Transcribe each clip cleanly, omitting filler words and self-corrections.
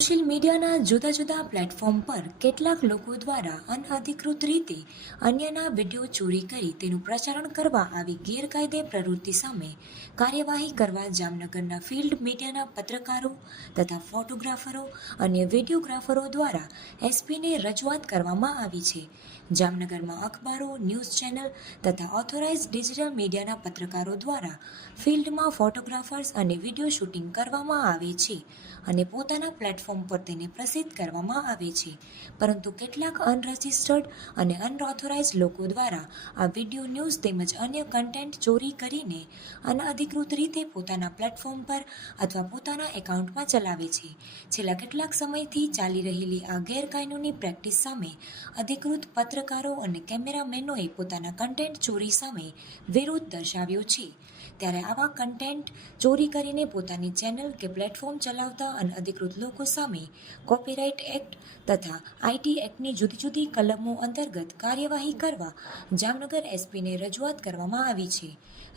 Social મીડિયાના જુદા જુદા પ્લેટફોર્મ પર કેટલાક લોકો દ્વારા અનઅધિકૃત રીતે અન્યના વિડીયો ચોરી કરી તેનું પ્રચારણ કરવા આવી ગેરકાયદે પ્રવૃત્તિ સામે કાર્યવાહી કરવા જામનગરના ફિલ્ડ મીડિયાના પત્રકારો તથા ફોટોગ્રાફરો અને વિડીયોગ્રાફરો દ્વારા એસપીને રજૂઆત કરવામાં આવી છે. જામનગરમાં અખબારો, ન્યૂઝ ચેનલ તથા ઓથોરાઇઝ ડિજિટલ મીડિયાના પત્રકારો દ્વારા ફિલ્ડમાં ફોટોગ્રાફર્સ અને વિડીયો શૂટિંગ કરવામાં આવે છે અને પોતાના પ્લેટફોર્મ પર તેને પ્રસિદ્ધ કરવામાં આવે છે, પરંતુ કેટલાક અનરજિસ્ટર્ડ અને અનઓથોરાઇઝ લોકો દ્વારા આ વિડીયો, ન્યૂઝ તેમજ અન્ય કન્ટેન્ટ ચોરી કરીને અનઅધિકૃત રીતે પોતાના પ્લેટફોર્મ પર અથવા પોતાના એકાઉન્ટમાં ચલાવે છે. છેલ્લા કેટલાક સમયથી ચાલી રહેલી આ ગેરકાયદેસરની પ્રેક્ટિસ સામે અધિકૃત પત્રકારો અને કેમેરામેનોએ પોતાના કન્ટેન્ટ ચોરી સામે વિરોધ દર્શાવ્યો છે. ત્યારે આવા કન્ટેન્ટ ચોરી કરીને પોતાની ચેનલ કે પ્લેટફોર્મ ચલાવતા અનઅધિકૃત લોકો સામે કોપીરાઇટ એક્ટ તથા આઈટી એક્ટની જુદી જુદી કલમો અંતર્ગત કાર્યવાહી કરવા જામનગર એસપીને રજૂઆત કરવામાં આવી છે.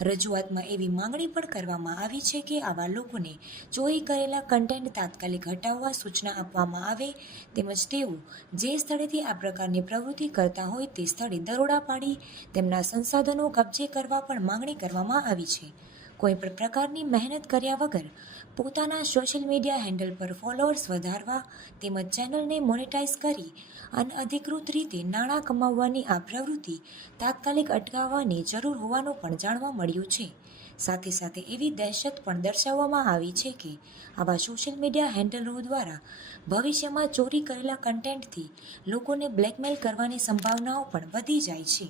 રજૂઆતમાં એવી માંગણી પણ કરવામાં આવી છે કે આવા લોકોને ચોરી કરેલા કન્ટેન્ટ તાત્કાલિક હટાવવા સૂચના આપવામાં આવે તેમજ તેઓ જે સ્થળેથી આ પ્રકારની પ્રવૃત્તિ કરતા હોય તે સ્થળે દરોડા પાડી તેમના સંસાધનો કબજે કરવા પણ માંગણી કરવામાં આવી છે. કોઈ પણ પ્રકારની મહેનત કર્યા વગર પોતાના સોશિયલ મીડિયા હેન્ડલ પર ફોલોઅર્સ વધારવા તેમજ ચેનલને મોનેટાઇઝ કરી અનઅધિકૃત રીતે નાણાં કમાવવાની આ પ્રવૃત્તિ તાત્કાલિક અટકાવવાની જરૂર હોવાનું પણ જાણવા મળ્યું છે. સાથે સાથે એવી દહેશત પણ દર્શાવવામાં આવી છે કે આવા સોશિયલ મીડિયા હેન્ડલરો દ્વારા ભવિષ્યમાં ચોરી કરેલા કન્ટેન્ટથી લોકોને બ્લેકમેલ કરવાની સંભાવનાઓ પણ વધી જાય છે.